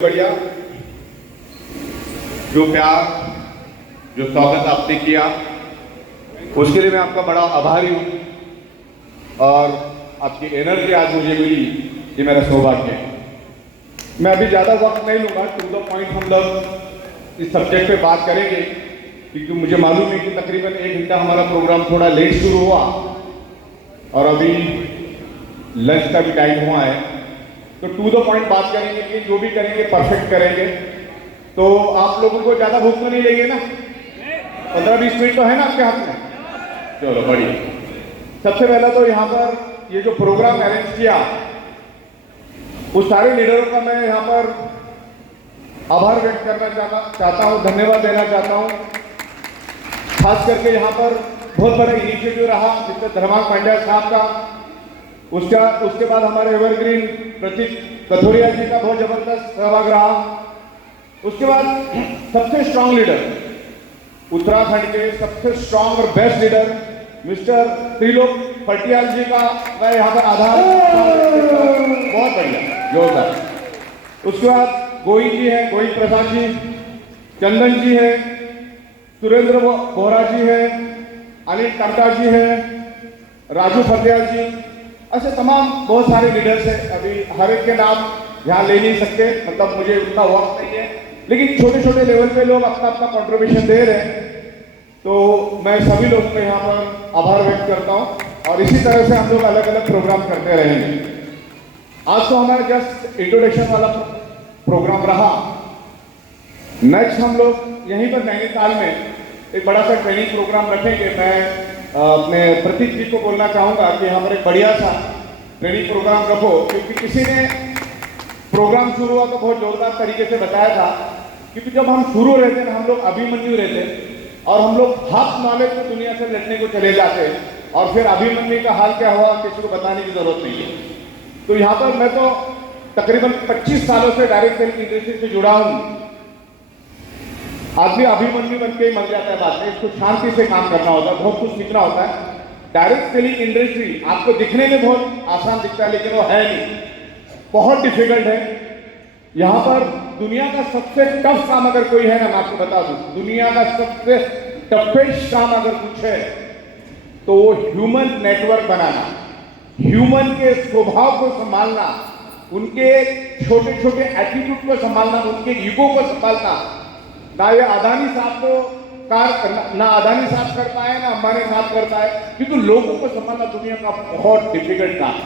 बढ़िया, जो प्यार, जो स्वागत आपने किया उसके लिए मैं आपका बड़ा आभारी हूँ और आपकी एनर्जी आज मुझे मिली, ये मेरा सौभाग्य है। मैं अभी ज़्यादा वक्त नहीं लूँगा, टू द पॉइंट हम लोग इस सब्जेक्ट पे बात करेंगे क्योंकि मुझे मालूम है कि तकरीबन 1 घंटा हमारा प्रोग्राम थोड़ा लेट शुरू हुआ और अभी लंच का भी टाइम हुआ है, तो टू द पॉइंट बात करेंगे कि जो भी करेंगे परफेक्ट करेंगे। तो आप लोगों को ज़्यादा भूख तो नहीं लगी ना? 15-20 मिनट तो है ना आपके हाथ में? चलो बढ़िया। सबसे पहला तो यहाँ पर ये जो प्रोग्राम अरेंज किया उस सारे लीडरों का मैं यहाँ पर आभार व्यक्त करना चाहता हूँ, धन्यवाद देना चाहता हूँ। खास करके यहाँ पर बहुत बड़ा इनिशिएटिव रहा जिसमें धर्मांग पांड्या साहब का, उसके बाद हमारे एवरग्रीन प्रतीक कथोरिया जी का बहुत जबरदस्त सहभाग रहा। उसके बाद सबसे स्ट्रांग लीडर, उत्तराखंड के सबसे स्ट्रांग और best leader mister Trilok Patial ji का मैं यहाँ पर आधार, बहुत बढ़िया, जोरदार। उसके बाद गोई जी हैं, गोई प्रसाद जी, चंदन जी है, सुरेंद्र बोहरा जी है, अनिल टाटा जी है, राजू फतेहाल जी, ऐसे तमाम बहुत सारे लीडर्स हैं। अभी हर एक के नाम यहाँ ले नहीं सकते, मतलब मुझे उतना वक्त नहीं है, लेकिन छोटे छोटे लेवल पे लोग अपना अपना कंट्रीब्यूशन दे रहे हैं, तो मैं सभी लोगों का यहाँ पर आभार व्यक्त करता हूँ और इसी तरह से हम लोग अलग अलग प्रोग्राम करते रहेंगे। आज तो हमारा जस्ट इंट्रोडक्शन वाला प्रोग्राम रहा। नेक्स्ट हम लोग यहीं पर नैनीताल में एक बड़ा सा ट्रेनिंग प्रोग्राम रखेंगे। मैं अपने प्रतीक जी को बोलना चाहूँगा कि यहाँ पर एक बढ़िया सा ट्रेनिंग प्रोग्राम रखो, क्योंकि किसी ने प्रोग्राम शुरू हुआ तो बहुत जोरदार तरीके से बताया था, क्योंकि जब हम शुरू रहते हैं हम लोग अभिमन्यु रहते और हम लोग हाफ नॉलेज में दुनिया से लड़ने को चले जाते हैं और फिर अभिमन्यु का हाल क्या हुआ किसी को बताने की जरूरत नहीं है। तो यहाँ पर मैं तो तकरीबन 25 सालों से डायरेक्ट सेलिंग इंडस्ट्री से जुड़ा हूँ। आदमी अभिमन्यु बन के ही मर जाता है बाद में, इसको शांति से काम करना होता है, बहुत कुछ सीखना होता है। डायरेक्ट सेलिंग इंडस्ट्री आपको दिखने में बहुत आसान दिखता है लेकिन वो है नहीं, बहुत डिफिकल्ट है। यहाँ पर दुनिया का सबसे टफ काम अगर कोई है ना, मैं आपको बता दूं, दुनिया का सबसे टफेस्ट काम अगर कुछ है तो वो ह्यूमन नेटवर्क बनाना, ह्यूमन के स्वभाव को संभालना, उनके छोटे छोटे एटीट्यूड को संभालना, उनके ईगो को संभालना। ना ये अदानी साहब को ना अदानी साहब कर पाए ना अंबानी साहब कर पाए, क्योंकि लोगों को संभालना दुनिया का बहुत डिफिकल्ट काम।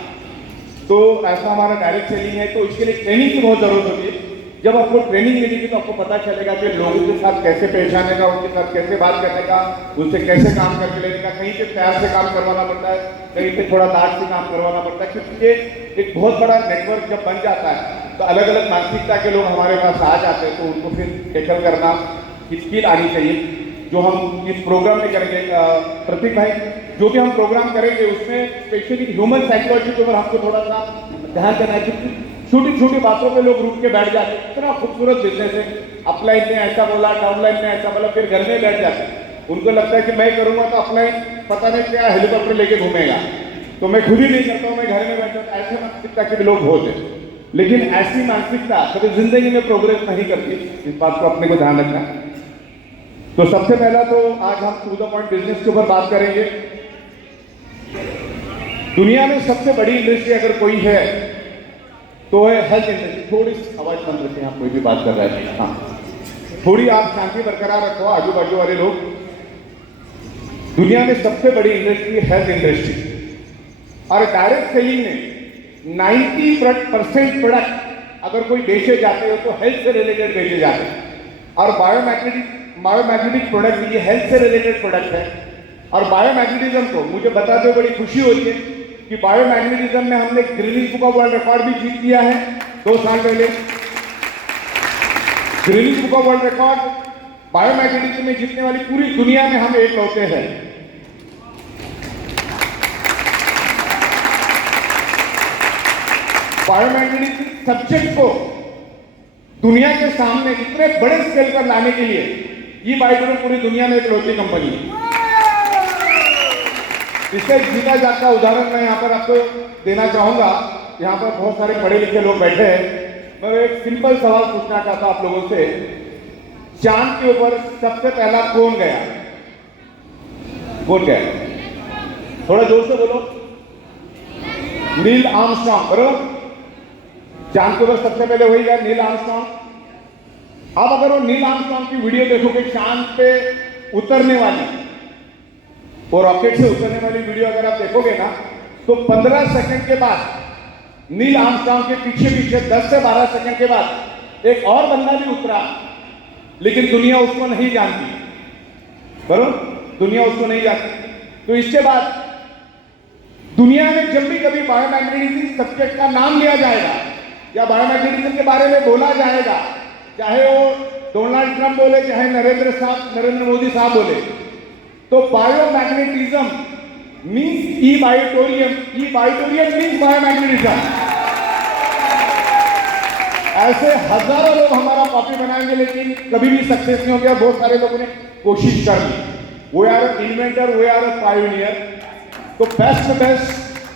तो ऐसा हमारा डायरेक्ट सेलिंग है, तो इसके लिए ट्रेनिंग की बहुत जरूरत होती है। जब आपको ट्रेनिंग मिलेगी तो आपको पता चलेगा कि लोगों के साथ कैसे पहचाने का, उनके साथ कैसे बात करने का, उनसे कैसे काम करके लेने का। कहीं पे प्यार से काम करवाना पड़ता है, कहीं पे थोड़ा डांट से काम करवाना पड़ता है, क्योंकि ये एक बहुत बड़ा नेटवर्क जब बन जाता है तो अलग अलग मानसिकता के लोग हमारे पास आ जाते हैं, तो उनको फिर टैकल करना की स्किल आनी चाहिए, जो हम इस प्रोग्राम में करेंगे। प्रतीक भाई, जो भी हम प्रोग्राम करेंगे उसमें स्पेशली ह्यूमन साइकोलॉजी के ऊपर हमको थोड़ा सा ध्यान देना है, क्योंकि छोटी छोटी बातों पे लोग रुक के बैठ जाते हैं। इतना खूबसूरत बिजनेस है, अपलाइन ने ऐसा बोला, डाउनलाइन ने ऐसा बोला, फिर घर में बैठ जाते हैं। उनको लगता है कि मैं करूँगा तो अपलाइन पता नहीं क्या हेलीकॉप्टर लेके घूमेगा, तो मैं खुद ही नहीं करता हूँ, मैं घर में बैठता हूँ। ऐसे मानसिकता के भी लोग बहुत हैं, लेकिन ऐसी मानसिकता कभी जिंदगी में प्रोग्रेस नहीं करती, इस बात को अपने को ध्यान रखना। तो सबसे पहला तो आज हम टू द पॉइंट बिजनेस के ऊपर बात करेंगे। दुनिया में सबसे बड़ी इंडस्ट्री अगर कोई है तो है हेल्थ इंडस्ट्री। थोड़ी आवाज बंद रखें, आप कोई भी बात कर रहे हैं, हाँ थोड़ी आप शांति बरकरार रखो आजू बाजू वाले लोग। दुनिया में सबसे बड़ी इंडस्ट्री हेल्थ इंडस्ट्री, और डायरेक्ट सेलिंग में 90% प्रोडक्ट अगर कोई बेचे जाते हो तो हेल्थ से रिलेटेड बेचे जाते हैं, और बायोमैग्नेटिक प्रोडक्ट ये हेल्थ से रिलेटेड प्रोडक्ट है। और बायोमैग्नेटिज्म को मुझे बताते हुए बड़ी खुशी होती है कि बायोमैग्नेटिज्म में हमने Guinness book of world record भी जीत लिया है 2 साल पहले। Guinness book of world record biomagnetism में जीतने वाली पूरी दुनिया में हम एक लौटे हैं। बायोमैग्नेटिक सब्जेक्ट को दुनिया के सामने इतने बड़े स्केल पर लाने के लिए ये बायोडोर पूरी दुनिया में एक लौटी कंपनी है। इसका जीता जागता उदाहरण मैं यहाँ पर आपको देना चाहूंगा। यहाँ पर बहुत सारे पढ़े लिखे लोग बैठे हैं, मैं एक सिंपल सवाल पूछना चाहता हूं आप लोगों से, चांद के ऊपर सबसे पहला कौन गया? कौन गया? थोड़ा जोर से बोलो। नील आर्मस्ट्रांग, बरोबर? चांद के ऊपर सबसे पहले वही गया, नील आर्मस्ट्रांग। अब अगर वो नील आर्मस्ट्रांग की वीडियो देखोगे चांद पे उतरने वाली, वो रॉकेट से उतरने वाली वीडियो अगर आप देखोगे ना, तो 15 सेकंड के बाद नील आर्मस्ट्रांग के पीछे पीछे 10 से 12 सेकंड के बाद एक और बंदा भी उतरा, लेकिन दुनिया उसको नहीं जानती, बरोबर? दुनिया उसको नहीं जानती। तो इसके बाद दुनिया में जब भी कभी बायोमैग्नेटिज्म सब्जेक्ट का नाम लिया जाएगा या बायोमैग्नेटिज्म के बारे में बोला जाएगा, चाहे वो डोनाल्ड ट्रंप बोले, चाहे नरेंद्र मोदी साहब बोले, तो biomagnetism means e biotorium means biomagnetism. ऐसे हजारों लोग हमारा कॉपी बनाएंगे, लेकिन कभी भी सक्सेस नहीं हो गया। बहुत सारे लोगों ने कोशिश कर ली। We are inventor, we are pioneer. तो बेस्ट में बेस्ट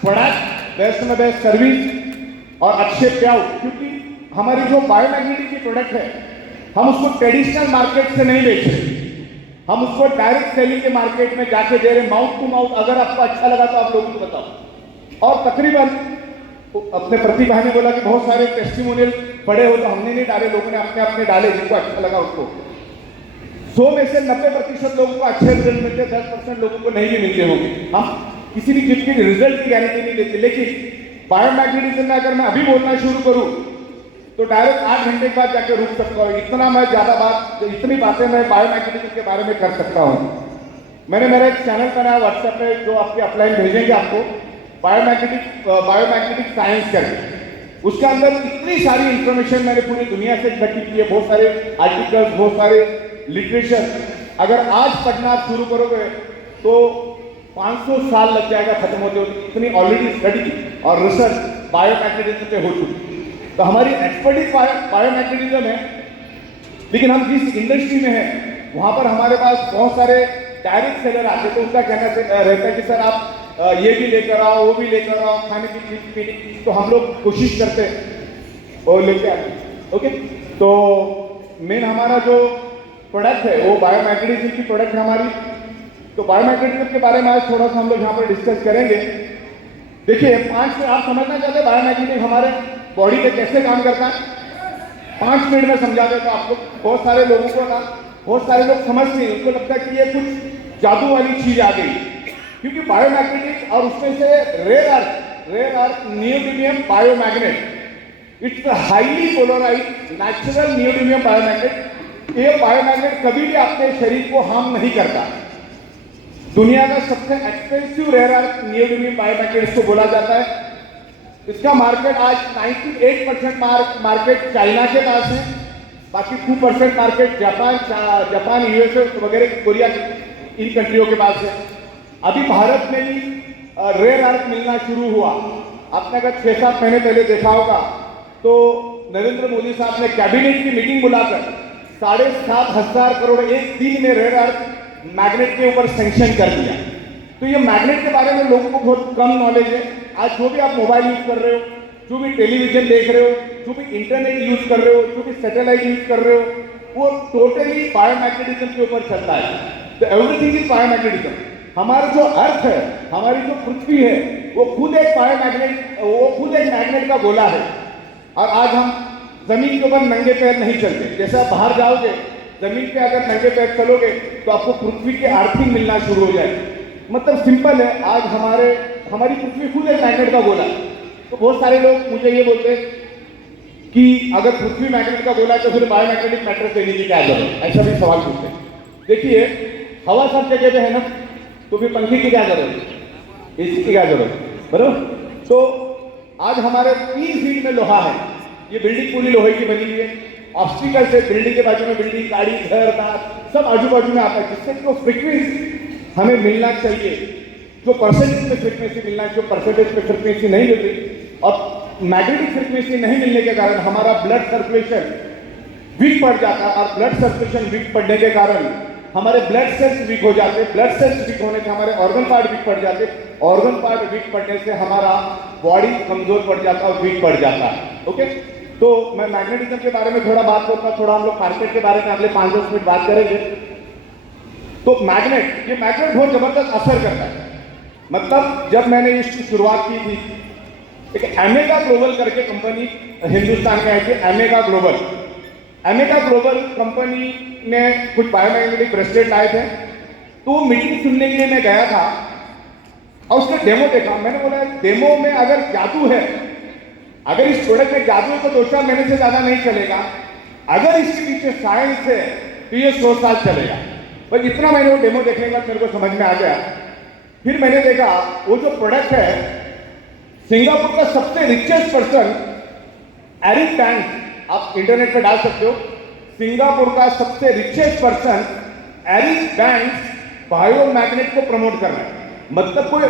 प्रोडक्ट, बेस्ट में बेस्ट सर्विस और अच्छे पेआउट, क्योंकि हमारी जो बायोमैग्नेटिक की प्रोडक्ट है, हम उसको ट्रेडिशनल मार्केट से नहीं बेच रहे, हम उसको डायरेक्ट सेलिंग के मार्केट में जाके दे रहे, माउथ टू माउथ। अगर आपको अच्छा लगा तो आप लोगों को बताओ। और तकरीबन अपने प्रतिभा ने बोला कि बहुत सारे टेस्टिमोनियल पड़े हो, तो हमने नहीं डाले, लोगों ने अपने अपने डाले, जिनको अच्छा लगा उसको। 100 में से 90% लोगों को अच्छे रिजल्ट मिलते, 10% लोगों को नहीं भी मिलते होंगे। हम किसी भी चीज की रिजल्ट की गारंटी नहीं देते, लेकिन बायोमैग्नेटिज्म में अगर मैं अभी बोलना शुरू करूं तो डायरेक्ट 8 घंटे के बाद जाकर रुक सकता हूं। इतना मैं इतनी बातें मैं बायोमैग्नेटिज्म के बारे में कर सकता हूं। मैंने मेरा एक चैनल बनाया व्हाट्सएप पे, जो आपके अपलाइन भेजेंगे आपको, बायोमैग्नेटिक साइंस करके। उसके अंदर इतनी सारी इंफॉर्मेशन मैंने पूरी दुनिया से इकट्ठी की है, बहुत सारे आर्टिकल्स, बहुत सारे लिटरेचर। अगर आज पढ़ना आप शुरू करोगे तो 500 साल लग जाएगा खत्म होते होते। इतनी ऑलरेडी स्टडी और रिसर्च बायोमैग्नेटिज्म पे हो चुकी। तो हमारी एक्सपर्टीज बायोमैग्नेटिज्म है, लेकिन हम जिस इंडस्ट्री में हैं वहां पर हमारे पास बहुत सारे डायरेक्ट सेलर आते, तो उनका कहना रहता है कि सर आप ये भी लेकर आओ, वो भी लेकर आओ, खाने की चीज पीने की। तो हम लोग कोशिश करते हैं और लेके आते हैं। ओके, तो मेन हमारा जो प्रोडक्ट है वो बायोमैग्नेटिज्म की प्रोडक्ट है हमारी। तो बायोमैग्नेटिज्म के बारे में आज थोड़ा सा हम लोग यहाँ पर डिस्कस करेंगे। देखिए, 5 में आप समझना चाहते हैं बायोमैग्नेटिज्म हमारे बॉडी पे कैसे काम करता है? 5 मिनट में समझा देता हूं आपको। बहुत सारे लोगों को ना, बहुत सारे लोग समझ नहीं, उनको लगता है कि ये कुछ जादू वाली चीज आ गई, क्योंकि बायोमैग्नेटिक और उसमें से rare earth neodymium biomagnet, it's highly polarised natural neodymium biomagnet. ये बायोमैग्नेट कभी भी आपके शरीर को हार्म नहीं करता। दुनिया का सबसे एक्सपेंसिव रेयर अर्थ नियोडिमियम बायोमैग्नेट इसको बोला जाता है। इसका मार्केट आज 98% मार्केट चाइना के पास है, बाकी 2% मार्केट जापान, यूएसए वगैरह, कोरिया, इन कंट्रियों के पास है। अभी भारत में भी रेयर अर्थ मिलना शुरू हुआ। आपने अगर 6-7 महीने पहले देखा होगा तो नरेंद्र मोदी साहब ने कैबिनेट की मीटिंग बुलाकर 7,500 करोड़ एक दिन में रेयर अर्थ मैग्नेट के ऊपर सैंक्शन कर दिया। तो ये मैग्नेट के बारे में लोगों को बहुत कम नॉलेज है। आज जो भी आप मोबाइल यूज कर रहे हो, जो भी टेलीविजन देख रहे हो, जो भी इंटरनेट यूज कर रहे हो, जो भी सैटेलाइट यूज कर रहे हो, वो टोटली बायोमैग्नेटिज्म के ऊपर चलता है। तो एवरीथिंग इज बायोमैग्नेटिज्म। हमारा जो अर्थ है, हमारी जो पृथ्वी है, वो खुद एक मैग्नेट का गोला है। और आज हम जमीन के ऊपर नंगे पैर नहीं चलते। जैसे आप बाहर जाओगे, जमीन पे अगर नंगे पैर चलोगे तो आपको पृथ्वी के अर्थिंग मिलना शुरू हो जाएगी। मतलब सिंपल है, आज हमारी पृथ्वी खुद एक मैग्नेट का गोला है। तो बहुत सारे लोग मुझे ये बोलते हैं कि अगर पृथ्वी मैग्नेट का गोला है तो फिर बायोमैग्नेटिक मैटर देने की क्या जरूरत, ऐसा भी सवाल पूछते हैं। देखिए, हवा सब जगह पे है ना, तो फिर पंखे की क्या जरूरत, एसी की क्या जरूरत, बराबर? तो आज हमारे 3 फीट में लोहा है। ये बिल्डिंग पूरी लोहे की बनी हुई है। ऑब्स्टिकल से बिल्डिंग के बाजू में बिल्डिंग, गाड़ी, घर, बात सब आजू बाजू में आता है, जिससे जो फ्रीक्वेंसी हमें मिलना चाहिए, जो परसेंटेज में फ्रीक्वेंसी मिलना है, जो परसेंटेज में फ्रीक्वेंसी नहीं मिल रही, और मैग्नेटिक फ्रीक्वेंसी नहीं मिलने के कारण हमारा ब्लड सर्कुलेशन वीक पड़ जाता है। और ब्लड सर्कुलेशन वीक पड़ने के कारण हमारे ब्लड सेल्स वीक हो जाते हैं। ब्लड सेल्स वीक होने से हमारे ऑर्गन पार्ट वीक पड़ जाते हैं। ऑर्गन पार्ट वीक पड़ने से हमारा बॉडी कमजोर पड़ जाता है और वीक पड़ जाता है। ओके, तो मैं मैग्नेटिज्म के बारे में थोड़ा बात करूंगा, थोड़ा हम लोग मार्केट के बारे में अगले 5-10 मिनट बात करेंगे। तो ये मैग्नेट बहुत जबरदस्त असर करता है। मतलब जब मैंने इसकी शुरुआत की थी, एक एमेगा ग्लोबल करके कंपनी हिंदुस्तान में आई थी, एमेगा ग्लोबल कंपनी ने कुछ बायोमैग्नेटिक ब्रेसलेट लाए थे। तो मीटिंग सुनने के लिए मैं गया था और उसका डेमो देखा। मैंने बोला डेमो में अगर जादू है, अगर इस प्रोडक्ट में जादू है तो 2-4 महीने से ज्यादा नहीं चलेगा, अगर इसके पीछे साइंस है तो ये 100 साल चलेगा। बस इतना मैंने वो डेमो देखने के बाद मेरे को समझ में आ गया। फिर मैंने देखा वो जो प्रोडक्ट है, सिंगापुर का सबसे रिचेस्ट पर्सन एरिक बैंक, आप इंटरनेट पे डाल सकते हो, सिंगापुर का सबसे रिचेस्ट पर्सन एरिक बैंक बायोमैग्नेट को प्रमोट कर रहा है। मतलब कोई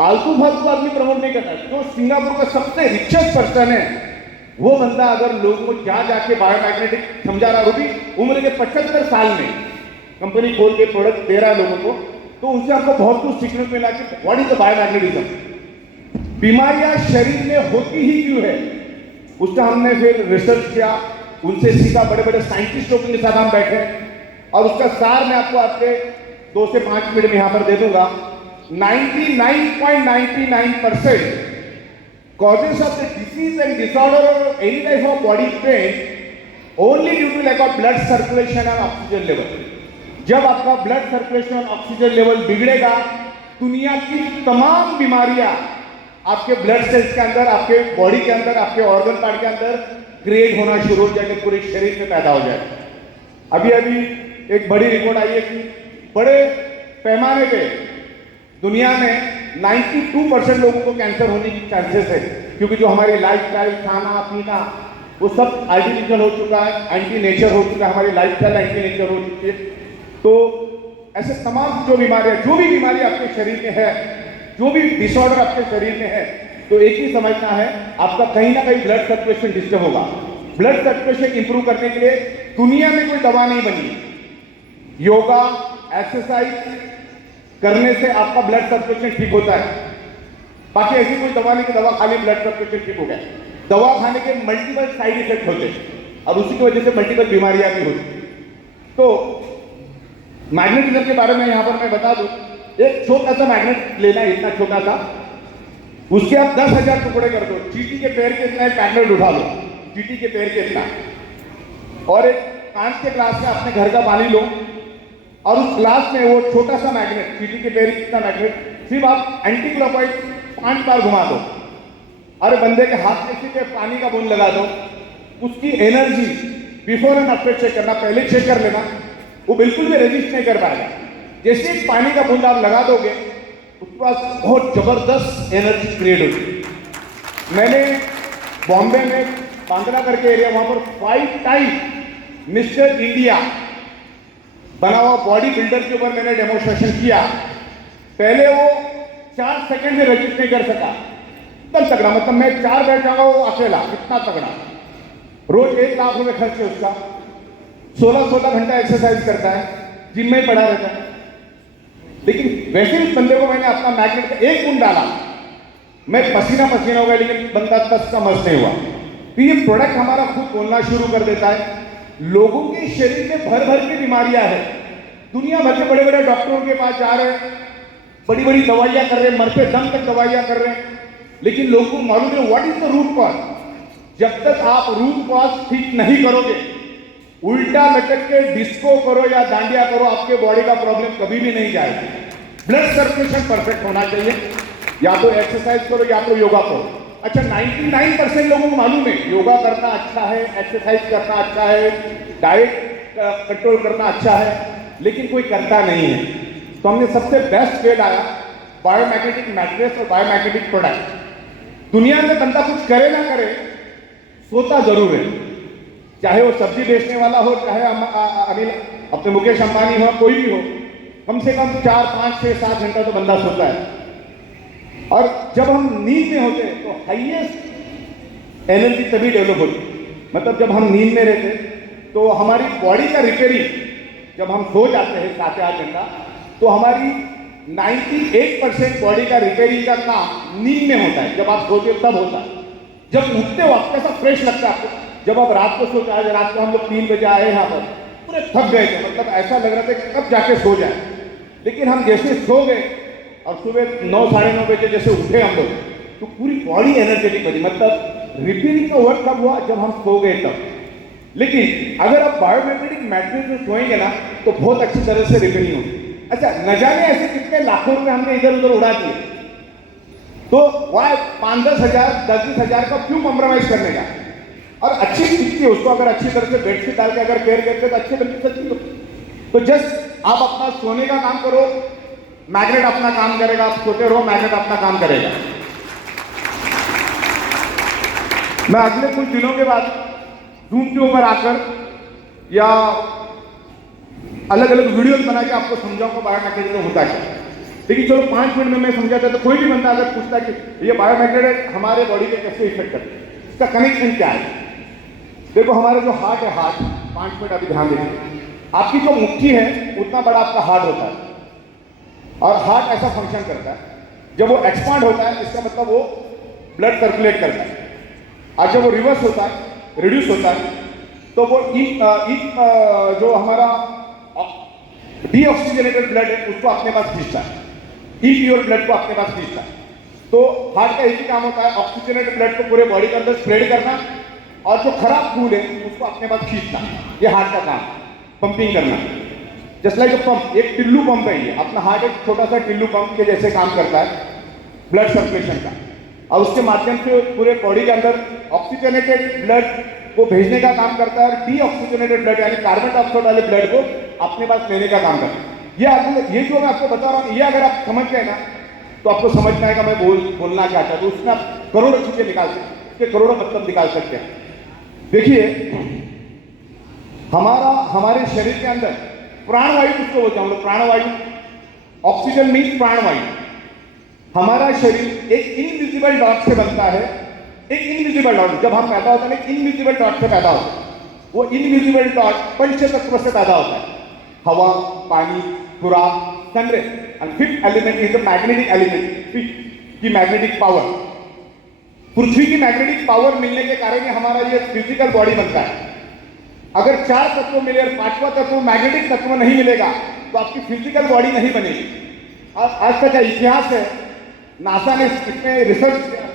आलतू फालतू आदमी प्रमोट नहीं करता, जो सिंगापुर का सबसे रिचेस्ट पर्सन है वो बंदा अगर लोगों को जा जाके बायोमैग्नेटिक समझा रहा, वो भी उम्र के 75 साल में कंपनी खोल के प्रोडक्ट दे रहा है लोगों को, तो उनसे आपको बहुत कुछ सीखने को मिला कि व्हाट इज द बायोमैग्नेटिज्म, बीमारियां शरीर में होती ही क्यों है। उसका हमने फिर रिसर्च किया, उनसे सीखा, बड़े बड़े साइंटिस्टों के साथ हम बैठे और उसका सार मैं आपको आपके 2 से 5 मिनट में यहां पर दे दूंगा। 99.99% causes of the disease and disorder or any type of body pain only due to lack of blood circulation and oxygen level. जब आपका ब्लड सर्कुलेशन और ऑक्सीजन लेवल बिगड़ेगा, दुनिया की तमाम बीमारियां आपके ब्लड सेल्स के अंदर, आपके बॉडी के अंदर, आपके ऑर्गन पार्ट के अंदर क्रिएट होना शुरू हो जाएगा, पूरे शरीर में पैदा हो जाएगा। अभी एक बड़ी रिपोर्ट आई है कि बड़े पैमाने पे दुनिया में 92% लोगों को कैंसर होने की चांसेस है, क्योंकि जो हमारी लाइफस्टाइल, खाना पीना, वो सब आर्टिफिशियल हो चुका है, एंटी नेचर हो चुका है, हमारी लाइफस्टाइल एंटी नेचर हो चुकी है। तो ऐसे तमाम जो भी बीमारी आपके शरीर में है, जो भी डिसऑर्डर आपके शरीर में है, तो एक ही समझना है, आपका कहीं ना कहीं ब्लड सर्कुलेशन डिस्टर्ब होगा। ब्लड सर्कुलेशन इंप्रूव करने के लिए दुनिया में कोई दवा नहीं बनी। योगा, एक्सरसाइज करने से आपका ब्लड सर्कुलेशन ठीक होता है। बाकी ऐसी कोई दवा नहीं कि दवा खाली ब्लड सर्कुलेशन ठीक हो गया। दवा खाने के मल्टीपल साइड इफेक्ट होते हैं और उसी की वजह से मल्टीपल बीमारियां भी होती। तो मैग्नेटिज्म के बारे में यहां पर मैं बता दूं, एक छोटा सा मैग्नेट लेना है, इतना छोटा सा, उसके आप 10,000 टुकड़े कर दो, चींटी के पैर के इतना एक मैग्नेट उठा लो, चींटी के पैर के इतना, और एक कांच के ग्लास में अपने घर का पानी लो और उस ग्लास में वो छोटा सा मैग्नेट, चींटी के पैर कितना मैग्नेट, सिर्फ आप एंटी क्लॉकवाइज 5 बार घुमा दो और बंदे के हाथ में सिर्फ पानी का बूंद लगा दो। उसकी energy before and after check करना, पहले चेक कर लेना, वो बिल्कुल भी रेजिस्ट नहीं कर पाएगा। जैसे ही पानी का बूंद आप लगा दोगे, उसके बाद बहुत जबरदस्त एनर्जी क्रिएट होगी। मैंने बॉम्बे में बांद्रा करके एरिया, वहां पर 5 टाइम मिस्टर इंडिया बना हुआ बॉडी बिल्डर के ऊपर मैंने डेमोन्स्ट्रेशन किया। पहले वो 4 सेकंड में रजिस्ट नहीं कर सका, एकदम तगड़ा, मतलब मैं 4 बैठाऊंगा वो अकेला, इतना तगड़ा। रोज 1 लाख रुपए खर्च है उसका, 16 घंटा एक्सरसाइज करता है, जिम में पड़ा रहता है। लेकिन वैसे ही बंदे को मैंने अपना मैग्नेट का एक बूंद डाला, मैं पसीना हो गया, लेकिन बंदा तस का मस नहीं हुआ। तो ये प्रोडक्ट हमारा खुद बोलना शुरू कर देता है। लोगों के शरीर में भर भर की बीमारियां है, दुनिया भर के बड़े बड़े डॉक्टरों के पास जा रहे हैं, बड़ी बड़ी दवाइयां कर रहे हैं, मरते दम तक दवाइयां कर रहे हैं, लेकिन लोगों को मालूम है what is the root cause. जब तक आप रूट कॉज ठीक नहीं करोगे, उल्टा लटक के डिस्को करो या डांडिया करो, आपके बॉडी का प्रॉब्लम कभी भी नहीं जाएगा। ब्लड सर्कुलेशन परफेक्ट होना चाहिए, या तो एक्सरसाइज करो या तो योगा करो। अच्छा, 99% लोगों को मालूम है योगा करना अच्छा है, एक्सरसाइज करना अच्छा है, डाइट कंट्रोल करना अच्छा है, लेकिन कोई करता नहीं है। तो हमने सबसे बेस्ट वे लाया बायोमैग्नेटिक मैट्रेस और बायोमैग्नेटिक प्रोडक्ट। दुनिया में बंदा कुछ करे ना करे, सोता जरूर है, चाहे वो सब्जी बेचने वाला हो, चाहे अनिल अपने मुकेश अंबानी हो, कोई भी हो, कम से कम 4, 5, 6, 7 घंटा तो बंदा सोता है। और जब हम नींद में होते हैं तो हाईएस्ट एनर्जी तभी डेवलप होती, मतलब जब हम नींद में रहते तो हमारी बॉडी का रिपेयरिंग, जब हम सो जाते हैं 7 या 8 घंटा, तो हमारी 98% बॉडी का रिपेयरिंग का काम नींद में होता है। जब आप सोते तब होता है। जब उठते वक्त कैसा फ्रेश लगता है आपको? जब आप रात को सोते, आज रात को हम लोग 3 बजे आए यहाँ पर, पूरे थक गए थे, मतलब ऐसा लग रहा था कि कब जाके सो जाए। लेकिन हम जैसे सो गए और सुबह 9 साढ़े 9 बजे जैसे उठे हम लोग, तो पूरी बॉडी एनर्जेटिक बनी। मतलब रिपेयरिंग का वर्क कब हुआ? जब हम सो गए तब। लेकिन अगर आप बायोमैग्नेटिक मैट्रेस में सोएंगे ना, तो बहुत अच्छी तरह से रिपेयरिंग होगी। अच्छा, न जाने ऐसे कितने लाखों रुपए हमने इधर उधर उड़ा दिए, तो वह 5-10 हजार 10-20 हजार का क्यों कॉम्प्रोमाइज करने का? और अच्छी दिखती है उसको, अगर अच्छी तरह से बेडशीट डाल के अगर केयर करते तो अच्छी बन सकती हो। तो जस्ट आप अपना सोने का काम करो, मैग्नेट अपना काम करेगा। आप सोते रहो, मैग्नेट अपना काम करेगा। मैं अगले कुछ दिनों के बाद जूम के ऊपर आकर या अलग अलग वीडियोस बना के आपको समझाऊंगा बायोमैग्नेट में होता क्या। लेकिन चलो 5 मिनट में मैं समझाता, तो कोई भी बंदा अगर पूछता कि ये बायोमैग्नेट हमारे बॉडी पे कैसे इफेक्ट करते हैं, इसका कनेक्शन क्या है? देखो, हमारा जो हार्ट है, हार्ट 5 मिनट अभी ध्यान दीजिए। आपकी जो मुट्ठी है उतना बड़ा आपका हार्ट होता है, और हार्ट ऐसा फंक्शन करता है। जब वो एक्सपांड होता है, इसका मतलब वो ब्लड सर्कुलेट करता है, और जब वो रिवर्स होता है, रिड्यूस होता है, तो वो जो हमारा डीऑक्सीजनेटेड ब्लड है उसको अपने पास खींचता है, इम्प्योर ब्लड को अपने पास खींचता है। तो हार्ट का एक ही काम होता है, ऑक्सीजनेटेड ब्लड को पूरे बॉडी के अंदर स्प्रेड करना, और जो खराब खून है उसको अपने पास खींचना। ये हार्ट का काम, पंपिंग करना। जस्ट लाइक पंप, एक टिल्लू पंप है ये। अपना हार्ट एक छोटा सा टिल्लू पंप के जैसे काम करता है ब्लड सर्कुलेशन का, और उसके माध्यम से पूरे बॉडी के अंदर ऑक्सीजनेटेड ब्लड को भेजने का काम करता है, और डीऑक्सीजनेटेड ब्लड यानी कार्बन डाइऑक्साइड वाले ब्लड को अपने पास लेने का काम करता है। ये जो मैं आपको बता रहा हूँ, ये अगर आप समझ गए ना, तो आपको समझ में आएगा मैं बोलना क्या चाहता हूँ। उसमें आप करोड़ों चीजें निकाल सकते हैं, उसके करोड़ों मतलब निकाल सकते हैं। देखिए, हमारे शरीर के अंदर प्राणवायु किसको बोलते हैं हम लोग? प्राणवायु, ऑक्सीजन मीन्स प्राणवायु। हमारा शरीर एक इनविजिबल डॉट से बनता है। एक इनविजिबल डॉट, जब हम पैदा होते हैं इनविजिबल डॉट से पैदा होते हैं। वो इनविजिबल डॉट पंच तत्व से पैदा होता है, हवा, पानी, खुराक, sun rays. And fifth element is the magnetic element, की मैग्नेटिक पावर। पृथ्वी की मैग्नेटिक पावर मिलने के कारण ही हमारा ये फिजिकल बॉडी बनता है। अगर 4 तत्व मिले और 5वां तत्व मैग्नेटिक तत्व नहीं मिलेगा, तो आपकी फिजिकल बॉडी नहीं बनेगी। आज तक का इतिहास है, नासा ने इसमें रिसर्च किया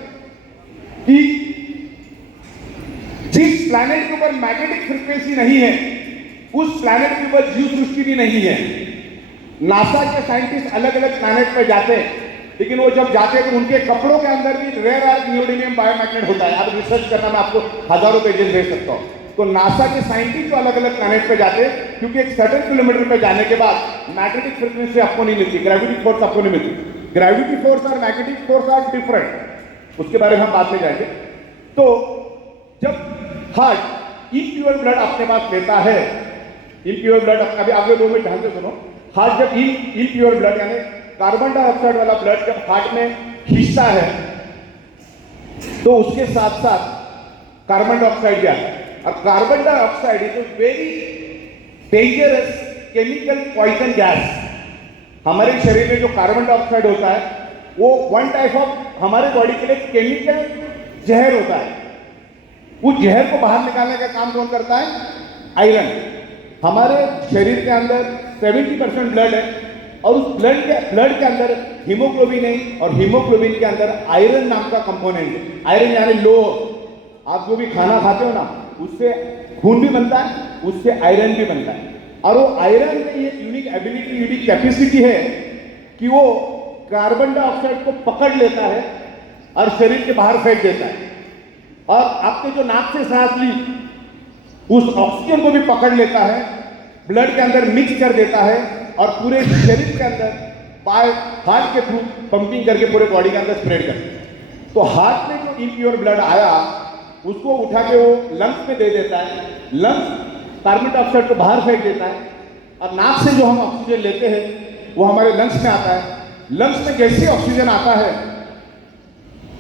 कि जिस प्लैनेट के ऊपर मैग्नेटिक फ्रीक्वेंसी नहीं है, उस प्लैनेट के ऊपर जीव सृष्टि भी नहीं है। नासा के साइंटिस्ट अलग अलग प्लैनेट पर जाते हैं, लेकिन वो जब जाते हैं तो उनके कपड़ों के अंदर भी रेयर अर्थ न्यूडीनियम बायोमैग्नेट होता है। आप रिसर्च करना, मैं आपको हजारों पेजेस भेज सकता हूँ। तो नासा के साइंटिस्ट तो अलग अलग प्लैनेट पे जाते हैं, क्योंकि एक सर्टेन किलोमीटर पे जाने के बाद मैग्नेटिक फ्रीक्वेंसी आपको नहीं मिलती, ग्रेविटी फोर्स आपको नहीं मिलती। ग्रेविटी फोर्स और मैग्नेटिक फोर्स आर डिफरेंट, उसके बारे में हम बात में जाएंगे। तो जब हार्ट इम्प्योर ब्लड अपने पास लेता है, इम्प्योर ब्लड, अभी अगले 2 मिनट ध्यान से सुनो। हार्ट जब इम्प्योर ब्लड यानी कार्बन डाइऑक्साइड वाला ब्लड जब हार्ट में खींचता है, तो उसके साथ साथ कार्बन डाइऑक्साइड भी आता है। और carbon dioxide is a very dangerous chemical poison gas. हमारे शरीर में जो कार्बन डाइऑक्साइड होता है, वो वन टाइप ऑफ हमारे बॉडी के लिए केमिकल जहर होता है। उस जहर को बाहर निकालने का काम कौन करता है? आयरन। हमारे शरीर के अंदर 70% ब्लड है, और उस ब्लड के अंदर हीमोग्लोबिन है, और हीमोग्लोबिन के अंदर आयरन नाम का कंपोनेंट है। आयरन यानी लोह। आप जो भी खाना खाते हो ना, उससे खून भी बनता है, उससे आयरन भी बनता है। और वो आयरन में ये यूनिक एबिलिटी, यूनिक कैपेसिटी है कि वो कार्बन डाइऑक्साइड को पकड़ लेता है और शरीर के बाहर फेंक देता है। और आपने जो नाक से सांस ली, उस ऑक्सीजन को भी पकड़ लेता है, ब्लड के अंदर मिक्स कर देता है, और पूरे शरीर के अंदर बाय हार्ट के थ्रू पंपिंग करके पूरे बॉडी के अंदर स्प्रेड करते हैं। तो हार्ट में जो इम्प्योर ब्लड आया, उसको उठा के वो लंग्स में दे देता है। लंग्स कार्बन डाइऑक्साइड को बाहर फेंक देता है, और नाक से जो हम ऑक्सीजन लेते हैं वो हमारे लंग्स में आता है। लंग्स में जैसे ऑक्सीजन आता है,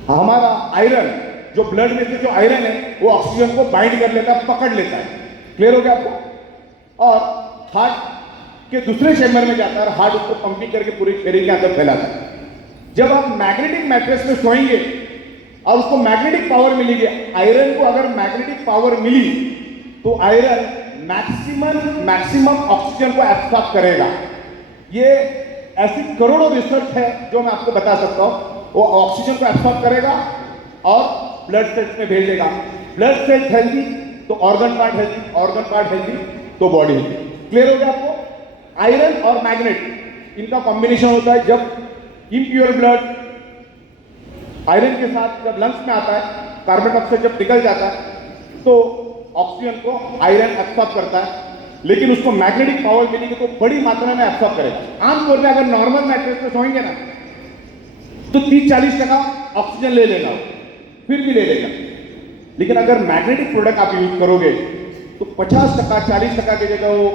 हमारा आयरन, जो ब्लड में से जो आयरन है, वो ऑक्सीजन को बाइंड कर लेता है, पकड़ लेता है। क्लियर हो गया आपको? और हार्ट के दूसरे चैम्बर में जाता है, और हार्ट उसको पंपिंग करके पूरे शरीर के अंदर फैलाता है। जब आप मैग्नेटिक मैट्रेस में सोएंगे, और उसको मैग्नेटिक पावर मिलेगी। आयरन को अगर मैग्नेटिक पावर मिली तो आयरन मैक्सिमम ऑक्सीजन को एब्सॉर्ब करेगा। ये ऐसी करोड़ों रिसर्च है जो मैं आपको बता सकता हूं। वो ऑक्सीजन को एब्सॉर्ब करेगा और ब्लड सेल्स में भेज देगा। ब्लड सेल्स हेल्दी तो organ part healthy, organ part healthy तो बॉडी हेल्दी। क्लियर हो गया आपको? आयरन और मैग्नेट इनका कॉम्बिनेशन होता है। जब इम्प्योर ब्लड आयरन के साथ जब लंग्स में आता है, कार्बन डाइऑक्साइड जब निकल जाता है तो ऑक्सीजन को आयरन एब्सॉर्ब करता है, लेकिन उसको मैग्नेटिक पावर मिलेगी तो बड़ी मात्रा में एब्सॉर्ब करेगा। आमतौर पर अगर नॉर्मल मैट्रेस पे सोएंगे ना तो 30-40% ऑक्सीजन ले लेगा, फिर भी ले लेगा। लेकिन अगर मैग्नेटिक प्रोडक्ट आप यूज करोगे तो 50%, 40% की जगह वो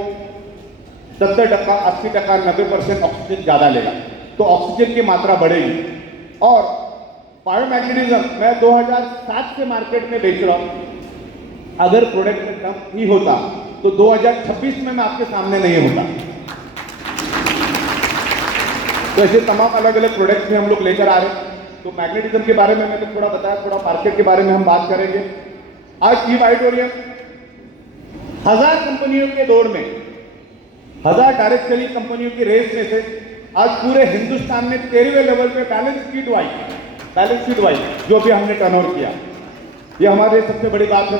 70%, 80%, 90% ऑक्सीजन ज्यादा लेगा, तो ऑक्सीजन की मात्रा बढ़ेगी। और बायोमैग्नेटिज्म मैं 2007 से मार्केट में बेच रहा हूं। अगर प्रोडक्ट में कम ही होता तो 2026 में मैं आपके सामने नहीं होता। तो ऐसे तमाम अलग अलग प्रोडक्ट्स में हम लोग लेकर आ रहे हैं। तो मैग्नेटिज्म के बारे में मैंने थोड़ा बताया, थोड़ा मार्केट के बारे में हम बात करेंगे। आज ई-वाइटोरियम 1000 कंपनियों के दौड़ में, 1000 डायरेक्ट सेलिंग कंपनियों की रेस में से आज पूरे हिंदुस्तान में 13वें लेवल पे बैलेंस शीट वाइज जो भी हमने टर्नओवर किया, ये हमारे लिए सबसे बड़ी बात है।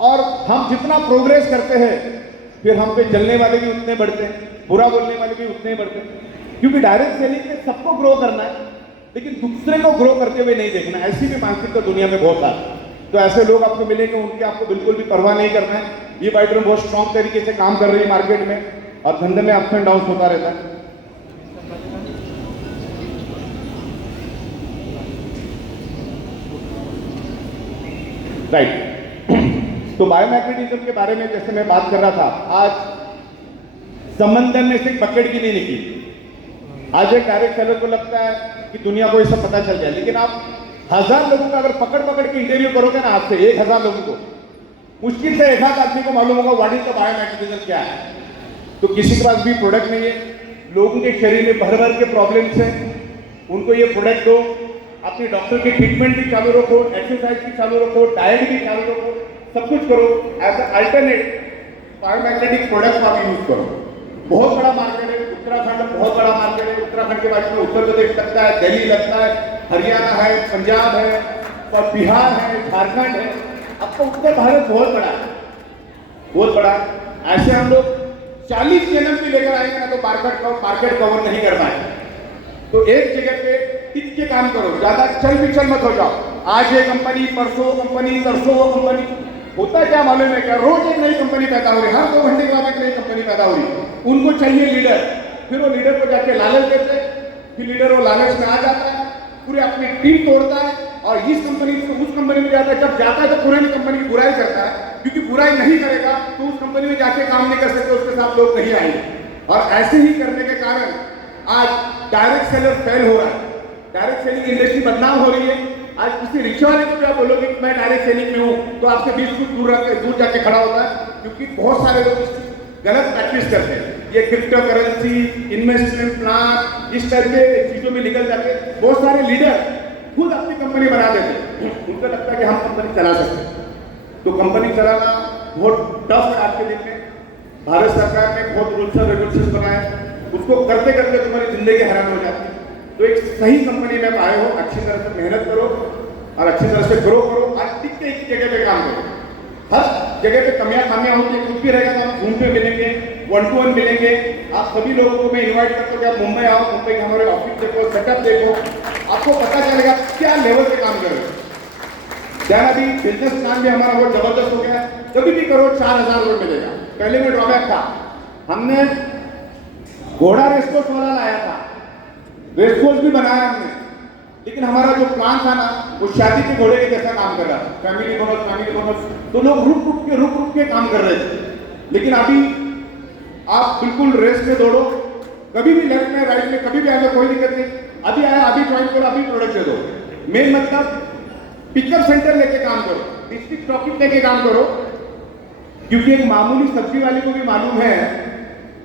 और हम जितना प्रोग्रेस करते हैं फिर हम पे चलने वाले भी उतने बढ़ते हैं, बुरा बोलने वाले भी उतने ही बढ़ते हैं। क्योंकि डायरेक्ट सेलिंग में सबको ग्रो करना है, लेकिन दूसरे को ग्रो करते हुए नहीं देखना। ऐसी भी मानसिकता दुनिया में बहुत है। तो ऐसे लोग आपको मिलेंगे, उनकी आपको बिल्कुल भी परवाह नहीं करना है। ये वाइटोरियम बहुत स्ट्रॉन्ग तरीके से काम कर रही है मार्केट में और धंधे में अप्स एंड डाउन होता रहता है। राइट। तो बायोमैग्नेटिज्म के बारे में जैसे मैं बात कर रहा था, आज समंदर में से बकेट की नहीं निकली। आज एक डायरेक्ट सेलर को लगता है कि दुनिया को ये सब पता चल जाए, लेकिन आप 1000 लोगों का अगर पकड़ के इंटरव्यू करोगे ना, आज से 1000 लोगों को, मुश्किल से 1 आदमी को मालूम होगा व्हाट इज द बायोमैग्नेटिज्म क्या है। तो किसी के पास भी प्रोडक्ट नहीं है, लोगों के शरीर में भर के प्रॉब्लम्स हैं, उनको ये प्रोडक्ट दो। अपनी डॉक्टर की ट्रीटमेंट भी चालू रखो, एक्सरसाइज भी चालू रखो, डाइट भी चालू रखो, सब कुछ करो। As a alternate biomagnetic product आप यूज करो। बहुत बड़ा मार्केट है उत्तराखंड, बहुत बड़ा मार्केट है। उत्तराखंड के बाद में उत्तर प्रदेश लगता है, दिल्ली लगता है, हरियाणा है, पंजाब है और बिहार है, झारखंड है। अब तो उत्तर भारत बहुत बड़ा है, बहुत बड़ा है। ऐसे हम लोग 40 चैनल भी लेकर आएंगे ना तो मार्केट कवर नहीं कर पाएंगे। तो एक जगह पे टिक के काम करो, ज्यादा चल विचल मत हो जाओ। आज ये कंपनी, परसों कंपनी, तरसों वो कंपनी। होता क्या मालूम है क्या? रोज एक नई कंपनी पैदा हो रही है, हर 2 घंटे के बाद एक नई कंपनी पैदा हो रही है। उनको चाहिए लीडर, फिर वो लीडर को जाके लालच देते, फिर लीडर वो लालच में आ जाता है, पूरे अपनी टीम तोड़ता है और इस कंपनी से उस कंपनी में जाता है। जब जाता है तो पुरानी कंपनी की बुराई करता है, क्योंकि बुराई नहीं करेगा तो उस कंपनी में जाके काम नहीं कर सकते, उसके साथ लोग नहीं आएंगे। और ऐसे ही करने के कारण आज डायरेक्ट सेलर फेल हो रहा है, डायरेक्ट सेलिंग इंडस्ट्री बदनाम हो रही है। आज किसी रिक्शा वाले को भी आप बोलोगे कि मैं डायरेक्ट सेलिंग में हूँ तो आपसे 20 फुट दूर जाके खड़ा होता है, क्योंकि बहुत सारे लोग गलत प्रैक्टिस करते हैं। ये क्रिप्टो करेंसी, इन्वेस्टमेंट प्लान, इस टाइप के चीजों में निकल जाते। बहुत सारे लीडर खुद अपनी कंपनी बना देते, उनको लगता है कि हम कंपनी चला सकते हैं। तो कंपनी चलाना बहुत टफ है आज के दिन में। भारत सरकार ने बहुत रूल्स और रेगुलेशंस बनाए, उसको करते करते तुम्हारी जिंदगी हैरान हो जाती है। तो एक सही कंपनी में आए हो, अच्छी तरह से मेहनत करो और अच्छी तरह से ग्रो करो। आज टिक के एक जगह पे काम करो। हर जगह पे खामियां होती है, कुछ भी रहेगा तो आप जूम पे मिलेंगे, 1-to-1 मिलेंगे। आप सभी लोगों को मैं इन्वाइट करता हूँ कि आप मुंबई आओ, मुंबई के हमारे ऑफिस देखो, सेटअप देखो, आपको पता चलेगा क्या लेवल पे काम कर रहे हो। क्या अभी बिजनेस प्लान भी हमारा बहुत जबरदस्त हो गया है। कभी भी करो 4000 रुपये मिलेगा। पहले में ड्रॉबैक था, हमने घोड़ा रेसकोर्स वाला लाया था, रेसकोर्स भी बनाया हमने, लेकिन हमारा जो प्लान था ना वो शादी के घोड़े के जैसा काम कर रहा था। फैमिली बोनस तो लोग रुक के काम कर रहे थे। लेकिन अभी आप बिल्कुल रेस में दौड़ो, कभी भी लेफ्ट में राइट में कभी भी आगे कोई दिक्कत नहीं। अभी आया, अभी ज्वाइन करो, अभी प्रोडक्ट दे दो। मेन मतलब पिकअप सेंटर लेके काम करो, डिस्ट्रिक्ट स्टॉकिंग लेके काम करो, क्योंकि एक मामूली सब्जी वाले को भी मालूम है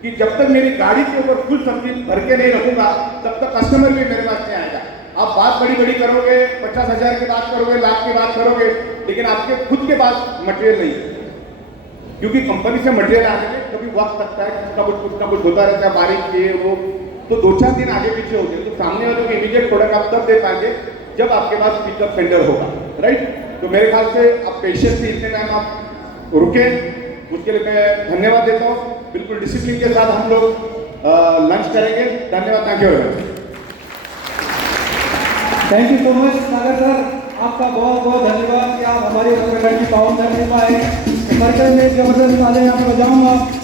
कि जब तक मेरी गाड़ी के ऊपर फुल सब्जी भर के नहीं रखूंगा तब तक कस्टमर भी मेरे पास नहीं आएगा। आप बात बड़ी बड़ी करोगे, 50,000 की बात करोगे, लाख की बात करोगे, लेकिन आपके खुद के पास मटेरियल नहीं है, क्योंकि कंपनी से मटेरियल आने में कभी वक्त लगता है, कुछ ना कुछ होता रहता है, बारिश ये वो, तो 2-4 दिन आगे पीछे हो गए, तो सामने वालों को इमीडिएट प्रोडक्ट आप तब दे पाएंगे जब आपके पास पिकअप सेंटर होगा, राइट। तो मेरे ख्याल से आप पेशेंसली इतने टाइम आप रुके, उसके लिए मैं धन्यवाद देता हूँ। बिल्कुल डिसिप्लिन के साथ हम लोग लंच करेंगे। धन्यवाद, thank you very much. Thank you so much Sagar sir, आपका बहुत बहुत धन्यवाद कि आप हमारी उत्तराखंड की पावन धरती में आए। सर्कल में जबरदस्त तालियां मैं बजाऊंगा।